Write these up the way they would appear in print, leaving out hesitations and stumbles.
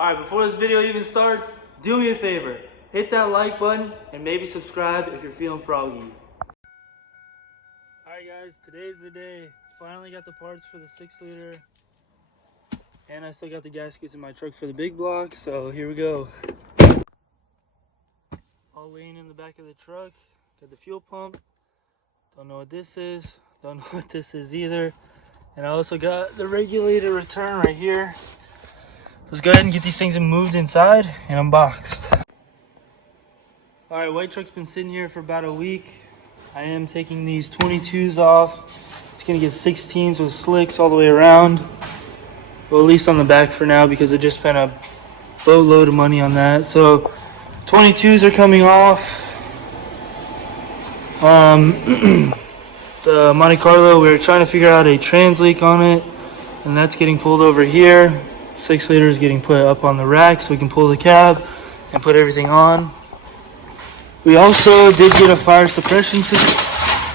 Alright, before this video even starts, do me a favor. Hit that like button and maybe subscribe if you're feeling froggy. Alright guys, today's the day. Finally got the parts for the 6-liter. And I still got the gaskets in my truck for the big block, so here we go. All laying in the back of the truck. Got the fuel pump. Don't know what this is. Don't know what this is either. And I also got the regulator return right here. Let's go ahead and get these things moved inside and unboxed. Alright, white truck's been sitting here for about a week. I am taking these 22s off. It's gonna get 16s with slicks all the way around. Well, at least on the back for now, because I just spent a boatload of money on that. So 22s are coming off. The Monte Carlo, we were trying to figure out a trans leak on it, and that's getting pulled over here. 6-liter is getting put up on the rack so we can pull the cab and put everything on. We also did get a fire suppression system.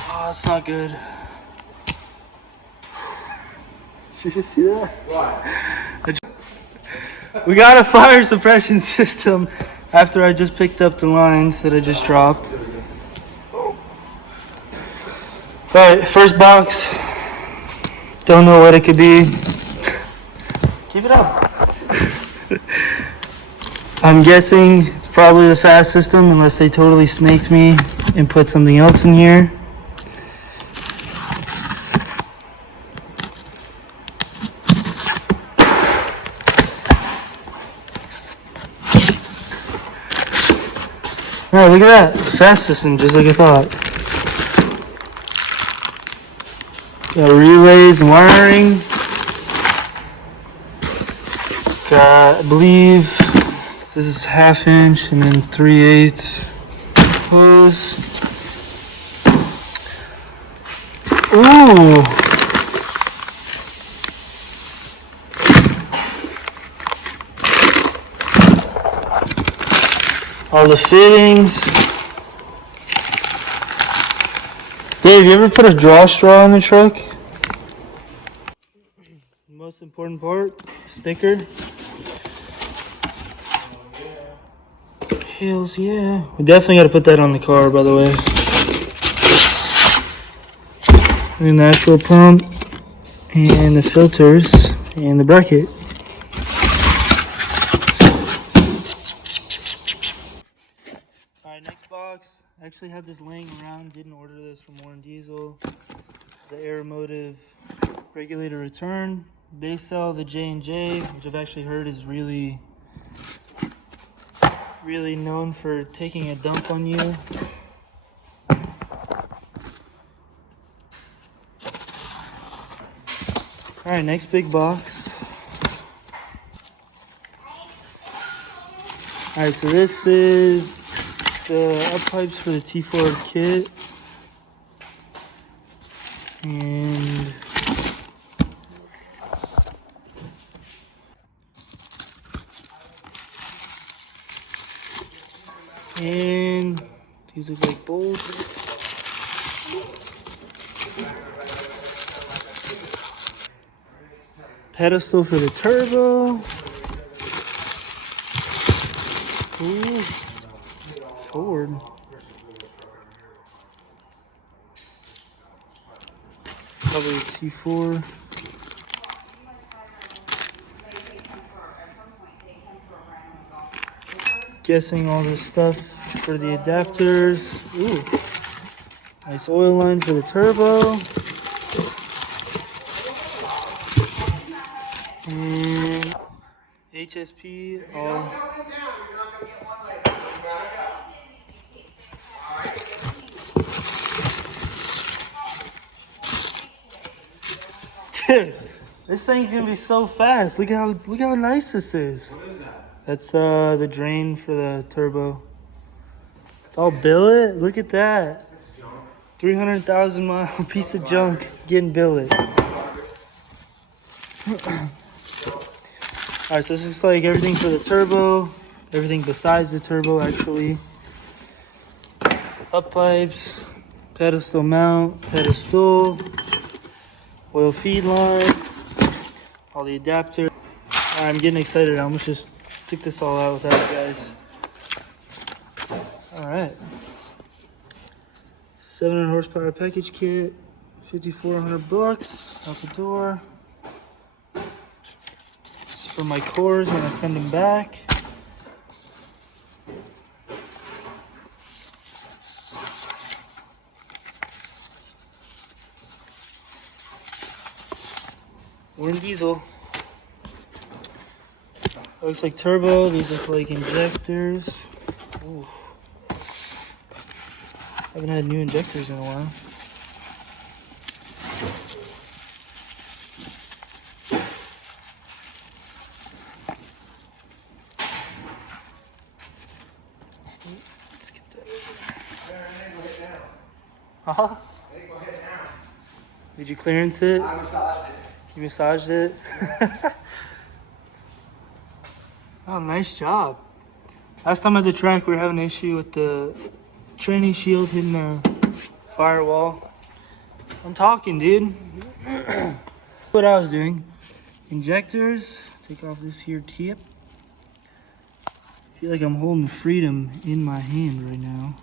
Oh, that's not good. Did you just see that? What? We got a fire suppression system after I just picked up the lines that I just dropped. Alright, first box. Don't know what it could be. Keep it up. I'm guessing it's probably the fass system, unless they totally snaked me and put something else in here. Alright, look at that. Fass system, just like I thought. Got relays and wiring. Got, I believe, this is 1/2 inch and then 3/8 hose. Ooh. All the fittings. Dave, you ever put a draw straw in the truck? Most important part, sticker. Hells yeah. We definitely got to put that on the car, by the way. And the actual pump, and the filters, and the bracket. Alright, next box. I actually had this laying around, didn't order this from Warren Diesel. It's the aeromotive regulator return. They sell the J&J, which I've actually heard is really known for taking a dump on you. Alright, next big box. Alright, so this is the up pipes for the T4 kit. And these look like bolts. Pedestal for the turbo. Ooh. Ford. Probably T4. Guessing all this stuff for the adapters. Ooh. Nice oil line for the turbo. And HSP all. Dude, this thing's gonna be so fast. Look how nice this is. What is that? That's the drain for the turbo. It's all billet. Look at that. 300,000 mile piece of junk getting billet. Alright, so this looks like everything for the turbo. Everything besides the turbo, actually. Up pipes, pedestal mount, pedestal, oil feed line, all the adapters. I'm getting excited. I almost just took this all out without you guys. All right. 700 horsepower package kit, $5,400 out the door. It's for my cores when I send them back. We're in diesel. Looks like turbo. These look like injectors. Ooh. Haven't had new injectors in a while. Let's get that over there. Uh-huh. Did you clearance it? I massaged it. You massaged it? Oh, nice job. Last time at the track, we were having an issue with the training shield hitting the firewall. I'm talking, dude. What I was doing. Injectors. Take off this here tip. I feel like I'm holding freedom in my hand right now.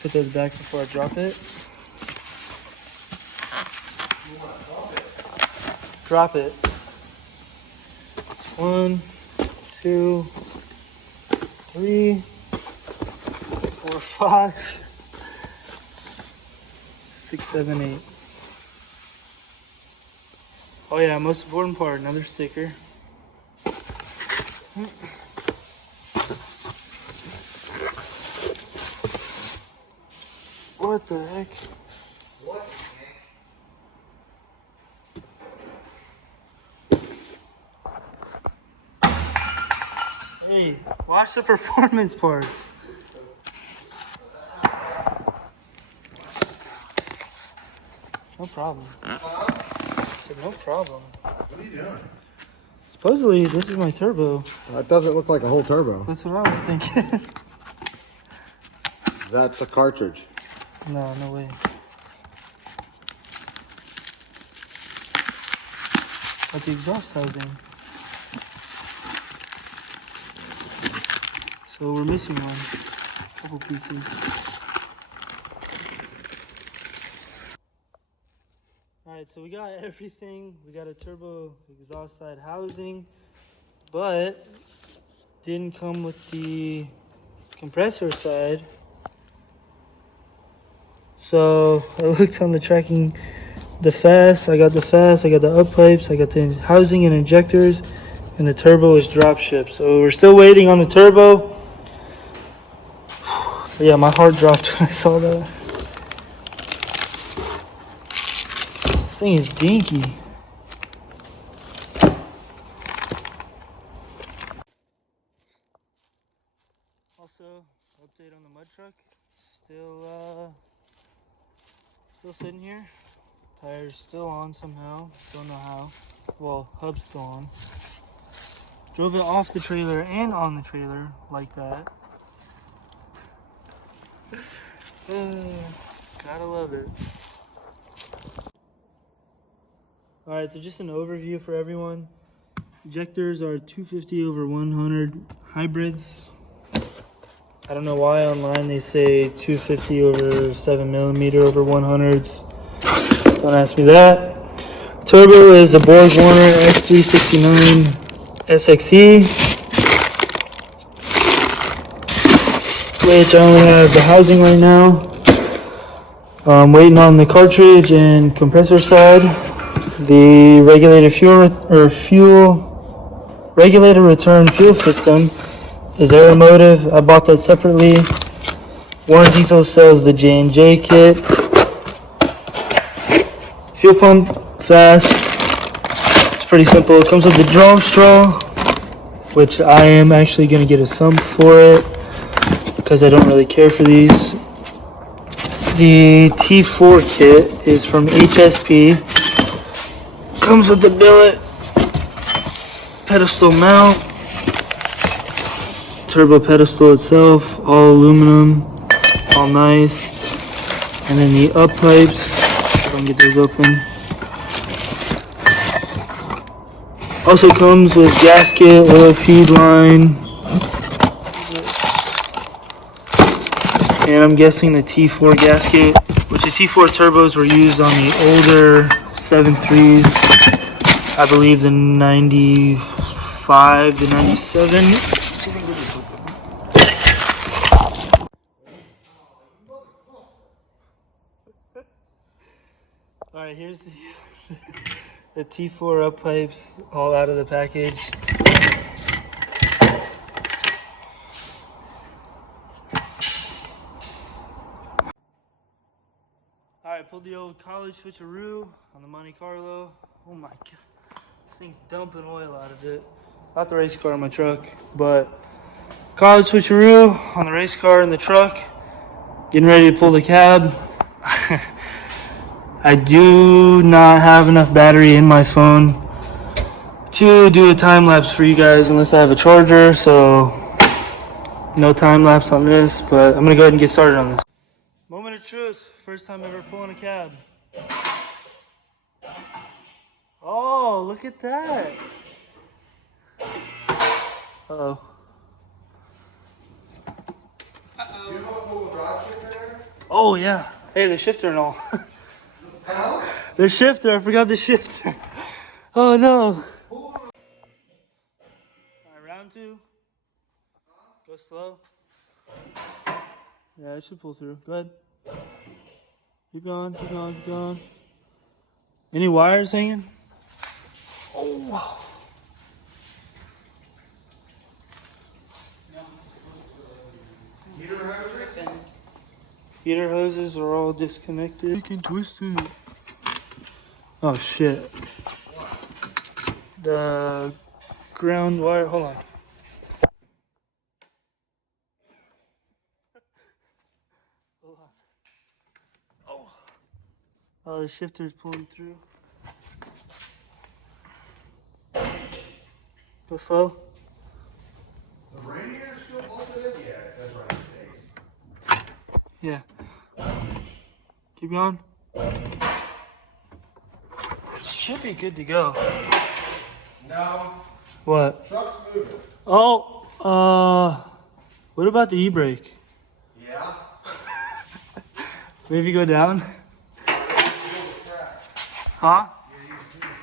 Put those back before I drop it. Drop it. 1, 2, 3, 4, 5, 6, 7, 8. Oh yeah, most important part, another sticker. What the heck? What the heck? Hey, watch the performance parts. No problem. I said no problem. What are you doing? Supposedly, this is my turbo. That doesn't look like a whole turbo. That's what I was thinking. That's a cartridge. No, no way. But the exhaust housing. So we're missing one. A couple pieces. Alright, so we got everything. We got a turbo exhaust side housing, but didn't come with the compressor side. So I looked on the tracking, the fass, I got the fass, I got the up pipes, I got the housing and injectors, and the turbo is drop shipped. So we're still waiting on the turbo. But yeah, my heart dropped when I saw that. This thing is dinky. Also, update on the mud truck. Still sitting here. Tires still on somehow. Don't know how. Well, hub's still on. Drove it off the trailer and on the trailer like that. Gotta love it. Alright, so just an overview for everyone. Injectors are 250/100 hybrids. I don't know why online they say 250/7mm/100s. Don't ask me that. Turbo is a Borg X369 SXE, which I only have the housing right now. I'm waiting on the cartridge and compressor side. The regulated regulated return fuel system is aeromotive. I bought that separately. Warren Diesel sells the J&J kit. Fuel pump, fast. It's pretty simple. It comes with the drone straw, which I am actually going to get a sump for it because I don't really care for these. The T4 kit is from HSP. Comes with the billet, pedestal mount, turbo pedestal itself, all aluminum, all nice. And then the up pipes, if I can get those open. Also comes with gasket, oil feed line, and I'm guessing the T4 gasket, which the T4 turbos were used on the older 7.3s, I believe the 95 to 97. Alright, here's the T4 up pipes all out of the package. Alright, pulled the old college switcheroo on the Monte Carlo. Oh my god, this thing's dumping oil out of it. Not the race car in my truck, but college switcheroo on the race car in the truck. Getting ready to pull the cab. I do not have enough battery in my phone to do a time lapse for you guys unless I have a charger, so no time lapse on this, but I'm gonna go ahead and get started on this. Moment of truth, first time ever pulling a cab. Oh, look at that. Uh-oh. Oh yeah. Hey, the shifter and all. The shifter, I forgot the shifter. Oh no. Alright, round two. Go slow. Yeah, it should pull through. Go ahead. Keep going, keep going, keep going. Any wires hanging? Oh. Heater hoses are all disconnected. You can twist it. Oh shit. The ground wire, hold on. Oh, the shifter's pulling through. Go slow. The radiator's still bolted in? Yeah, that's right, it stays. Yeah. Keep going. Should be good to go. No. What? Truck's moving. Oh, what about the e-brake? Yeah. Maybe go down? Huh?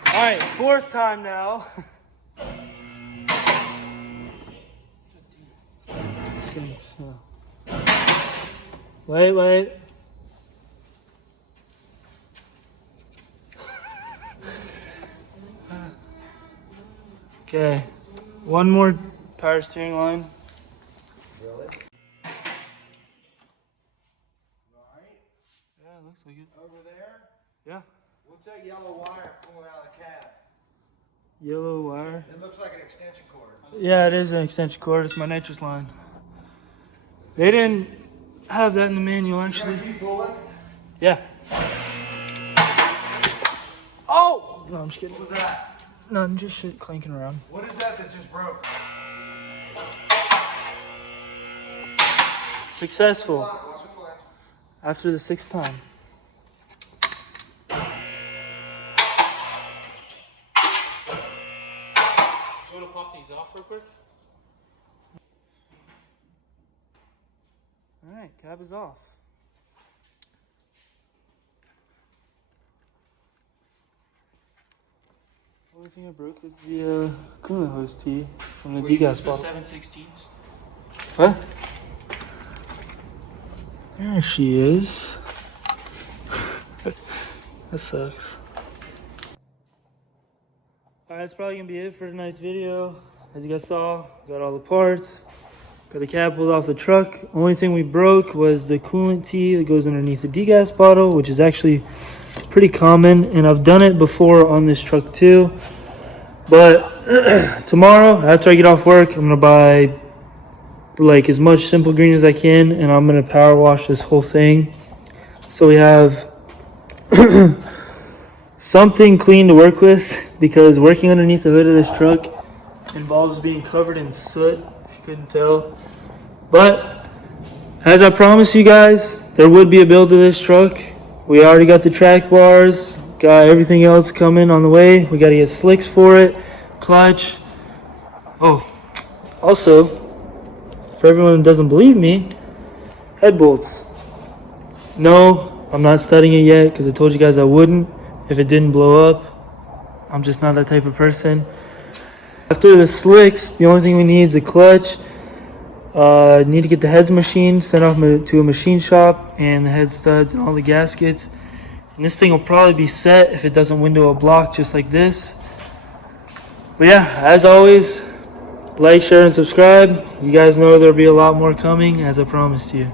Alright, fourth time now. Wait. Okay, one more power steering line. Really? Right? Yeah, looks like it. Over there? Yeah. What's that yellow wire pulling out of the cab? Yellow wire. It looks like an extension cord. Yeah, it is an extension cord. It's my nitrous line. They didn't have that in the manual, actually. Keep pulling? Yeah. Oh! No, I'm just kidding. What was that? No, I'm just shit clanking around. What is that just broke? Successful. Watch it play. After the sixth time. You want to pop these off real quick? Alright, cab is off. The only thing I broke is the coolant hose tee from the degas bottle. 7/16. What? There she is. That sucks. Alright, that's probably gonna be it for tonight's video. As you guys saw, got all the parts. Got the cab pulled off the truck. Only thing we broke was the coolant tee that goes underneath the degas bottle, which is actually pretty common, and I've done it before on this truck too. But tomorrow, after I get off work, I'm gonna buy like as much Simple Green as I can, and I'm gonna power wash this whole thing so we have something clean to work with, because working underneath the hood of this truck involves being covered in soot, if you couldn't tell. But as I promised you guys, there would be a build to this truck. We already got the track bars, got everything else coming on the way. We got to get slicks for it. clutch. Oh, also, for everyone who doesn't believe me, head bolts. No, I'm not studying it yet because I told you guys I wouldn't if it didn't blow up. I'm just not that type of person. After the slicks, the only thing we need is a clutch. Need to get the heads machined, sent off to a machine shop, and the head studs and all the gaskets. And this thing will probably be set if it doesn't window a block just like this. But yeah, as always, like, share, and subscribe. You guys know there'll be a lot more coming, as I promised you.